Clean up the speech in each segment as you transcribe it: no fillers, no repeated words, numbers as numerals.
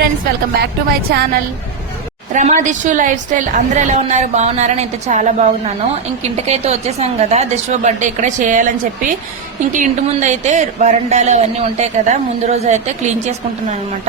Friends, welcome back to my channel Rama Dishu lifestyle. అందరూ ఎలా ఉన్నారు? బాగున్నారని అయితే చాలా బాగున్నాను. ఇంటికైతే వచ్చేసాం కదా, దిశు బర్త్డే ఇక్కడే చేయాలని చెప్పి ఇంటి ముందు అయితే వరండాలు అవన్నీ ఉంటాయి కదా, ముందు రోజు అయితే క్లీన్ చేసుకుంటున్నాను అనమాట.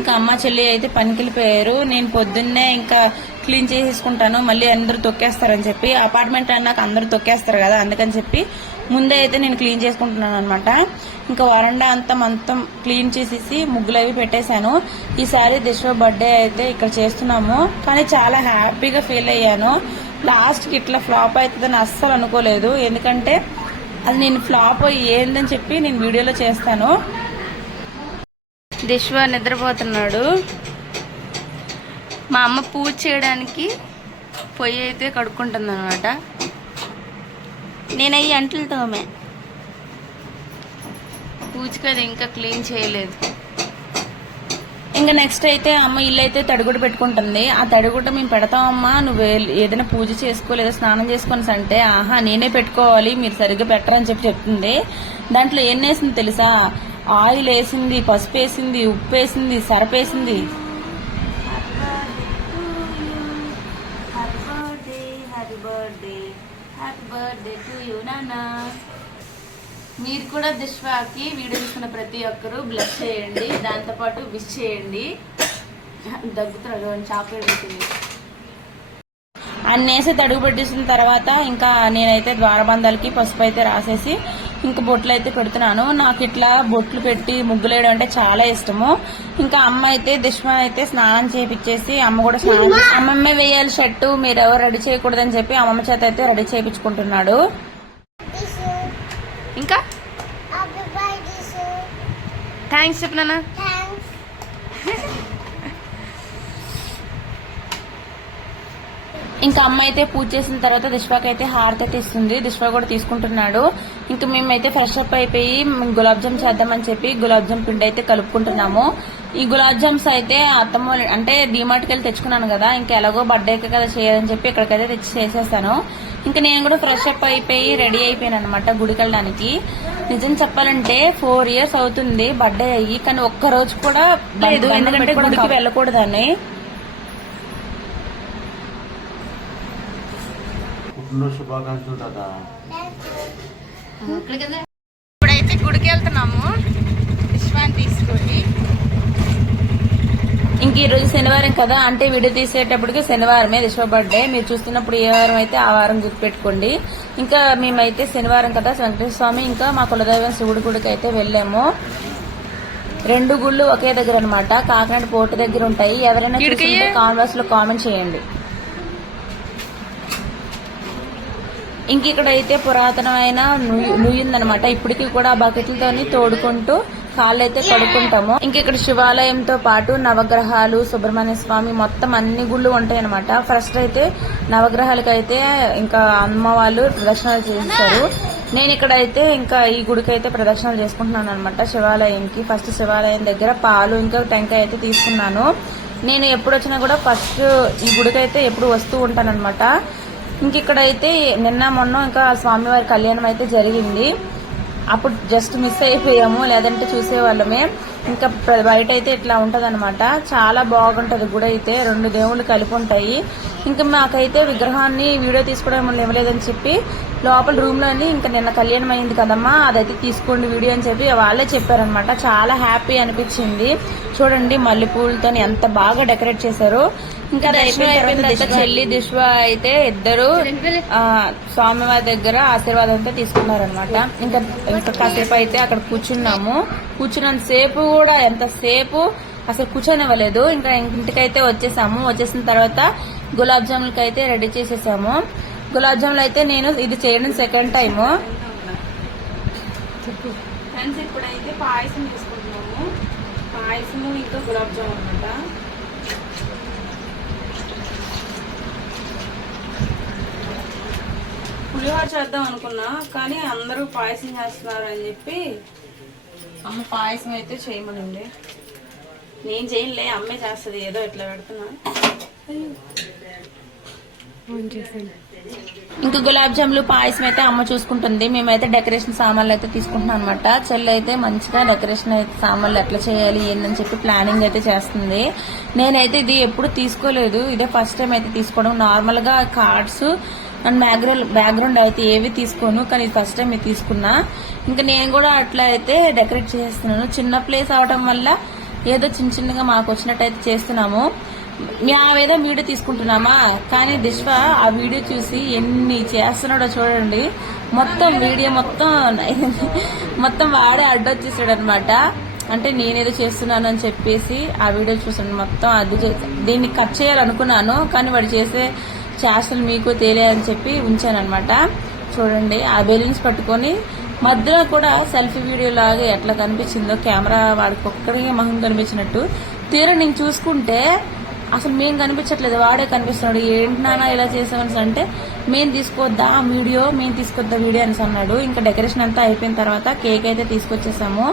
ఇంకా అమ్మ చెల్లి అయితే పనికి వెళ్ళిపోయారు. నేను పొద్దున్నే ఇంకా క్లీన్ చేసేసుకుంటాను, మళ్ళీ అందరూ తొక్కేస్తారని చెప్పి. అపార్ట్మెంట్ అన్నాక అందరూ తొక్కేస్తారు కదా, అందుకని చెప్పి ముందే అయితే నేను క్లీన్ చేసుకుంటున్నాను అనమాట. ఇంకా వరండా అంతా మొత్తం క్లీన్ చేసేసి ముగ్గులు అవి పెట్టేశాను. ఈసారి దిశ బర్త్డే అయితే ఇక్కడ చేస్తున్నాము, కానీ చాలా హ్యాపీగా ఫీల్ అయ్యాను. లాస్ట్కి ఇట్లా ఫ్లాప్ అవుతుందని అస్సలు అనుకోలేదు, ఎందుకంటే అది నేను ఫ్లాప్ ఏందని చెప్పి నేను వీడియోలో చేస్తాను. దిశ్వ నిద్రపోతున్నాడు. మా అమ్మ పూజ చేయడానికి పొయ్యి అయితే కడుక్కుంటుంది అనమాట. నేను అయ్యి అంట్లు తోమే, పూజకి అది ఇంకా క్లీన్ చేయలేదు. ఇంకా నెక్స్ట్ అయితే అమ్మ ఇల్లు అయితే తడిగుడ్డ పెట్టుకుంటుంది. ఆ తడిగుడ్డ మేము పెడతామమ్మా, నువ్వు ఏదైనా పూజ చేసుకో లేదా స్నానం చేసుకొని అంటే, ఆహా నేనే పెట్టుకోవాలి, మీరు సరిగ్గా పెట్టరని చెప్పి చెప్తుంది. దాంట్లో ఎన్ని వేసింది తెలుసా? ఆయిల్ వేసింది, పసుపు వేసింది, ఉప్పు వేసింది, సరపేసింది. హ్యాపీ బర్త్డే టు యూ నాన్న. మీరు కూడా దిశ్వాకి వీడియో చూస్తున్న ప్రతి ఒక్కరు బ్లెస్ చేయండి, దాంతోపాటు విష్ చేయండి. దగ్గుతున్నాడు, చాక్లెట్ పెట్టింది. అన్నేసి తడుగు పెట్టేసిన తర్వాత ఇంకా నేనైతే ద్వారబంధాలకి పసుపు అయితే రాసేసి ఇంకా బొట్లు అయితే పెడుతున్నాను. నాకు ఇట్లా బొట్లు పెట్టి ముగ్గులేయడం అంటే చాలా ఇష్టము. ఇంకా అమ్మ అయితే దిశ్వ అయితే స్నానం చేయించేసి, అమ్మ కూడా స్నానం, అమ్మమ్మే వేయాలి షర్టు, మీరు ఎవరు రెడీ చేయకూడదని చెప్పి అమ్మమ్మ చేత అయితే రెడీ చేయించుకుంటున్నాడు. ఇంకా థ్యాంక్స్ చెప్పినా. ఇంకా అమ్మ అయితే పూజ చేసిన తర్వాత దిశ్వాకి అయితే హారతి అయితే ఇస్తుంది. దిశ్వ కూడా తీసుకుంటున్నాడు. ఇంకా మేమైతే ఫ్రెష్ అప్ అయిపోయి గులాబ్ జామ్ చేద్దామని చెప్పి గులాబ్ జామ్ పిండి అయితే కలుపుకుంటున్నాము. ఈ గులాబ్ జామ్స్ అయితే అత్తమ్మ అంటే డిమార్ట్కి వెళ్ళి తెచ్చుకున్నాను కదా, ఇంకా ఎలాగో బర్త్డేకి కదా చేయాలని చెప్పి ఇక్కడికైతే తెచ్చి చేసేసాను. ఇంకా నేను కూడా ఫ్రెష్ అప్ అయిపోయి రెడీ అయిపోయాను అనమాట గుడికి వెళ్ళడానికి. నిజం చెప్పాలంటే 4 years అవుతుంది బర్త్డే అయ్యి, కానీ ఒక్క రోజు కూడా లేదు, ఎందుకంటే గుడికి వెళ్ళకూడదని. ఇప్పుడైతే గుడికి వెళ్తున్నాము విశ్వాన్ని తీసుకొని. ఇంక ఈ రోజు శనివారం కదా, అంటే వీడియో తీసేటప్పటికి శనివారమే విశ్వ బర్త్డే. మీరు చూస్తున్నప్పుడు ఏ వారం అయితే ఆ వారం గుర్తుపెట్టుకోండి. ఇంకా మేమైతే శనివారం కదా వెంకటేశ్వర స్వామి ఇంకా మా కులదైవం శివుడి గుడికి అయితే వెళ్ళాము. 2 గుళ్ళు ఒకే దగ్గర అనమాట, కాకినాడ పోర్టు దగ్గర ఉంటాయి. ఎవరైనా కాన్వర్స్ లో కామెంట్ చేయండి. ఇంక ఇక్కడైతే పురాతనమైన నుయ్యిందనమాట. ఇప్పటికీ కూడా బకెట్లతోని తోడుకుంటూ కాళ్ళైతే కడుక్కుంటాము. ఇంక ఇక్కడ శివాలయంతో పాటు నవగ్రహాలు, సుబ్రహ్మణ్య స్వామి మొత్తం అన్ని గుళ్ళు ఉంటాయి అనమాట. ఫస్ట్ అయితే నవగ్రహాలకి అయితే ఇంకా అమ్మ వాళ్ళు ప్రదక్షిణాలు చేస్తారు. నేను ఇక్కడైతే ఇంకా ఈ గుడికి అయితే ప్రదక్షిణలు చేసుకుంటున్నాను అనమాట. శివాలయంకి ఫస్ట్ శివాలయం దగ్గర పాలు ఇంకా టెంకాయ అయితే తీసుకున్నాను. నేను ఎప్పుడు వచ్చినా కూడా ఫస్ట్ ఈ గుడికి అయితే ఎప్పుడు వస్తూ ఉంటాను అనమాట. ఇంక ఇక్కడైతే నిన్న మొన్న ఇంకా స్వామివారి కళ్యాణం అయితే జరిగింది. అప్పుడు జస్ట్ మిస్ అయిపోయాము, లేదంటే చూసేవాళ్ళమే. ఇంకా బయట అయితే ఇట్లా ఉంటది అనమాట, చాలా బాగుంటది గుడి అయితే. 2 దేవుళ్ళు కలిపి ఉంటాయి. ఇంకా మాకైతే విగ్రహాన్ని వీడియో తీసుకోవడం ఇవ్వలేదని చెప్పి లోపల రూమ్ లోని ఇంకా నిన్న కళ్యాణం అయింది కదమ్మా, అదైతే తీసుకోండి వీడియో అని చెప్పి వాళ్ళే చెప్పారనమాట. చాలా హ్యాపీ అనిపించింది. చూడండి మల్లెపూలతో ఎంత బాగా డెకరేట్ చేశారు. ఇంకా చెల్లి దిశ్వ అయితే ఇద్దరు స్వామివారి దగ్గర ఆశీర్వాదంతో తీసుకున్నారనమాట. ఇంకా కాసేపు అయితే అక్కడ కూర్చున్నాము. కూర్చున్నంత సేపు కూడా ఎంతసేపు అసలు కూర్చొనివ్వలేదు. ఇంకా ఇంటికైతే వచ్చేసాము. వచ్చేసిన తర్వాత గులాబ్ జాములకి అయితే రెడీ చేసేసాము. గులాబ్ జాములు అయితే నేను ఇది చేయడం సెకండ్ టైము. ఫ్రెండ్స్ ఇప్పుడైతే పాయసం చేసుకుంటున్నాము. పాయసము ఇంకా గులాబ్ జామున్ అనమాట. పులిహోర చేద్దాం అనుకున్నా, కానీ అందరూ పాయసం చేస్తున్నారు అని చెప్పి అమ్మ పాయసం అయితే చేయమనండి. నేను చేయలే, అమ్మే చేస్తుంది. ఏదో ఇట్లా పెడుతున్నా. ఇంకా గులాబ్ జాములు పాయసం అయితే అమ్మ చూసుకుంటుంది. మేమైతే డెకరేషన్ సామాన్లు అయితే తీసుకుంటున్నాం అనమాట. చెల్లి అయితే మంచిగా డెకరేషన్ అయితే సామాన్లు ఎట్లా చేయాలి ఏందని చెప్పి ప్లానింగ్ అయితే చేస్తుంది. నేనైతే ఇది ఎప్పుడు తీసుకోలేదు, ఇదే ఫస్ట్ టైం అయితే తీసుకోవడం. నార్మల్ గా కార్డ్స్ అండ్ బ్యాక్గ్రౌండ్ అయితే ఏవి తీసుకోను, కానీ ఫస్ట్ టైం ఇది తీసుకున్నా. ఇంకా నేను కూడా అట్లా అయితే డెకరేట్ చేస్తున్నాను. చిన్న ప్లేస్ అవడం వల్ల ఏదో చిన్నగా మాకు వచ్చినట్టయితే చేస్తున్నాము. మేమేదో వీడియో తీసుకుంటున్నామా, కానీ దిశ్వ ఆ వీడియో చూసి ఎన్ని చేస్తున్నాడో చూడండి. మొత్తం వీడియో మొత్తం వాడే అడ్డొచ్చేసాడు అనమాట. అంటే నేనేదో చేస్తున్నాను అని చెప్పేసి ఆ వీడియో చూసాను మొత్తం. అది దీన్ని కట్ చేయాలనుకున్నాను, కానీ వాడు చేసే చేష్టలు మీకు తెలియాలని చెప్పి ఉంచాను అనమాట. చూడండి ఆ బెలూన్స్ పట్టుకొని మధ్యలో కూడా సెల్ఫీ వీడియో లాగా ఎట్లా కనిపించిందో, కెమెరా వాడికి ఒక్కడికి మొహం కనిపించినట్టు. తీరా నేను చూసుకుంటే అసలు మేము కనిపించట్లేదు, వాడే కనిపిస్తున్నాడు. ఏంటి నాన్న ఇలా చేసామని అంటే, మేము తీసుకొద్దా వీడియో అని అన్నాడు. ఇంకా డెకరేషన్ అంతా అయిపోయిన తర్వాత కేక్ అయితే తీసుకొచ్చేసాము.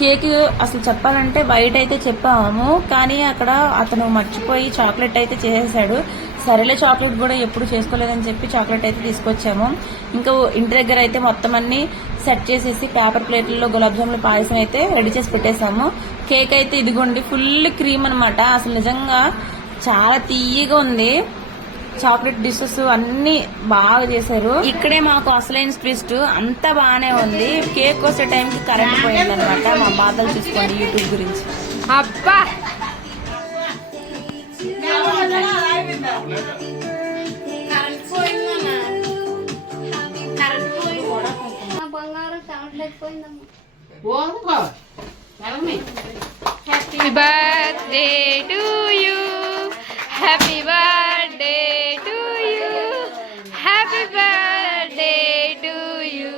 కేక్ అసలు చెప్పాలంటే బయట అయితే చెప్పాము, కానీ అక్కడ అతను మర్చిపోయి చాక్లెట్ అయితే చేసేసాడు. సరేలే చాక్లెట్ కూడా ఎప్పుడు చేసుకోలేదని చెప్పి చాక్లెట్ అయితే తీసుకొచ్చాము. ఇంకా ఇంటి దగ్గర అయితే మొత్తం అన్ని సెట్ చేసేసి పేపర్ ప్లేట్లలో గులాబ్ జాములు పాయసం అయితే రెడీ చేసి పెట్టేశాము. కేక్ అయితే ఇదిగోండి ఫుల్ క్రీమ్ అనమాట. అసలు నిజంగా చాలా తీయగా ఉంది. చాక్లెట్ డిషెస్ అన్ని బాగా చేశారు. ఇక్కడే మాకు అసలైన ట్విస్ట్, అంతా బాగానే ఉంది. కేక్ కోసే టైంకి కరెంట్ పోయింది అనమాట. మా బాధలు చూసుకోండి యూట్యూబ్ గురించి. అబ్బా happy birthday to you, happy birthday to you, happy birthday to you.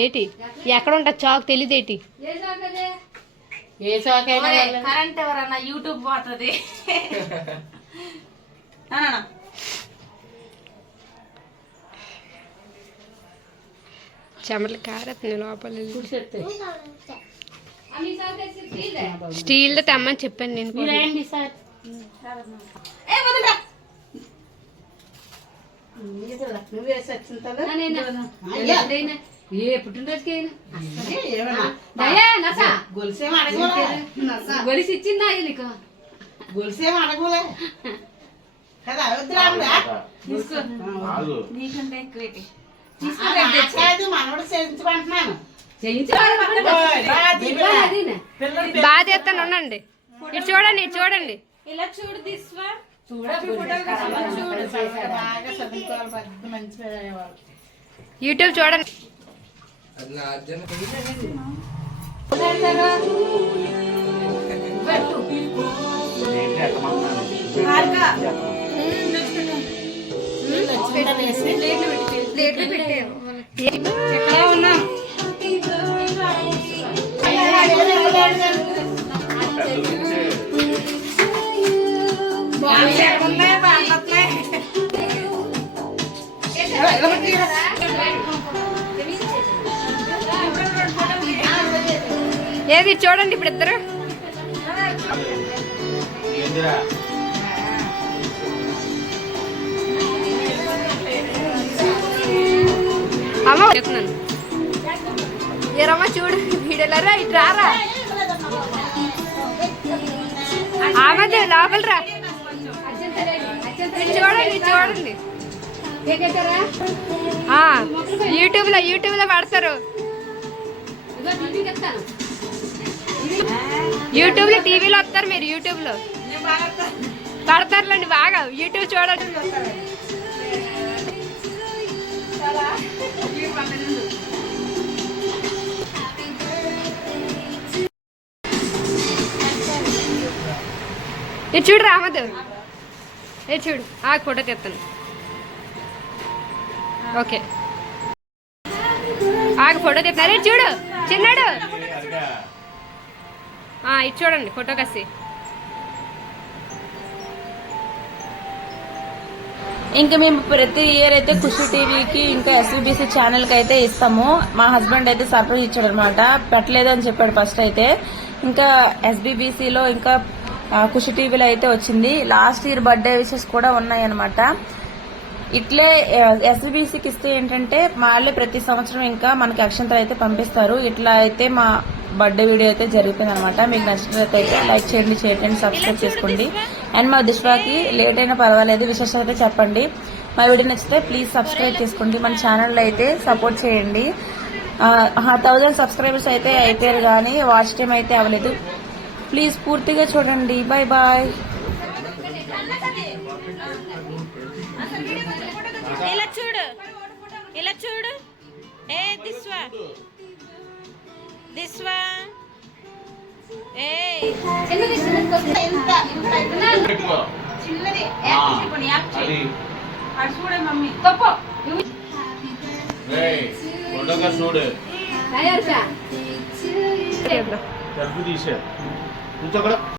ఏటి ఎక్కడ ఉంటా చాక్ తెలియదేటి. ఏ చాక్ కరెంట్ ఎవరన్నా యూట్యూబ్ పోతుంది. చెమటలు కారేస్తుంది లోపల. స్టీల్ తెమ్మని చెప్పాను నేను. ఏ పుట్టినరోజుకి గొలిసి ఇచ్చిందా నీకు? గొలిసేం అడగలే కదా, నీకంటే ఎక్కువ మనోడు చేయించుకుంటున్నాను. బాగా చేస్తాను ఉండండి. ఇటు చూడండి, ఇటు చూడండి. ఇలా చూడు దిస్వా, యూట్యూబ్ చూడండి. ఏది చూడండి ఇప్పుడు ఇద్దరు. అమ్మ చెప్తున్నాను ఏరమ్మ చూడు వీడెళ్ళరా, ఇటు రారా. ఆమె లోపల రా. చూడండి చూడండి, యూట్యూబ్ లో పడతారు. యూట్యూబ్ లో టీవీలో వస్తారు మీరు, యూట్యూబ్ లో పడతారులేండి బాగా. యూట్యూబ్ చూడండి. ఇది చూడు రామదు, ఇది చూడు. ఆ ఫోటో తెస్తాను. ఓకే ఆగ ఫోటో తెస్తారు. ఇది చూడు చిన్నాడు. ఇది చూడండి ఫోటో కసి. ఇంకా మేము ప్రతి ఇయర్ అయితే ఖుషి టీవీకి ఇంకా ఎస్వీబీసీ ఛానల్ కి అయితే ఇస్తాము. మా హస్బెండ్ అయితే సర్ప్రైజ్ ఇచ్చాడు అనమాట, పెట్టలేదు అని చెప్పాడు ఫస్ట్ అయితే. ఇంకా ఎస్బీబీసీలో ఇంకా ఖుషి టీవీలో అయితే వచ్చింది. లాస్ట్ ఇయర్ బర్త్డే విషెస్ కూడా ఉన్నాయి అనమాట. ఇట్లే ఎస్బీసీకి ఇస్తే ఏంటంటే వాళ్ళే ప్రతి సంవత్సరం ఇంకా మనకి అక్షంతలు అయితే పంపిస్తారు. ఇట్లా అయితే మా బర్త్డే వీడియో అయితే జరుగుతుంది అనమాట. మీకు నచ్చినట్లయితే లైక్ చేయండి, షేర్ చేయండి, సబ్స్క్రైబ్ చేసుకోండి. అండ్ మా దిష్వాకి లేట్ అయినా పర్వాలేదు, విశేషాలు అయితే చెప్పండి. మా వీడియో నచ్చితే ప్లీజ్ సబ్స్క్రైబ్ చేసుకోండి. మన ఛానల్లో అయితే సపోర్ట్ చేయండి. 1000 సబ్స్క్రైబర్స్ అయితే అయిపోయారు కానీ వాచ్ టైం అయితే అవ్వలేదు. ప్లీజ్ పూర్తిగా చూడండి. Bye bye. ఇలా చూడు, ఇలా చూడు. ఏ దిస్వా దిస్వా ఏ చూడు తలుపు తీసే కూర్చోక్కడ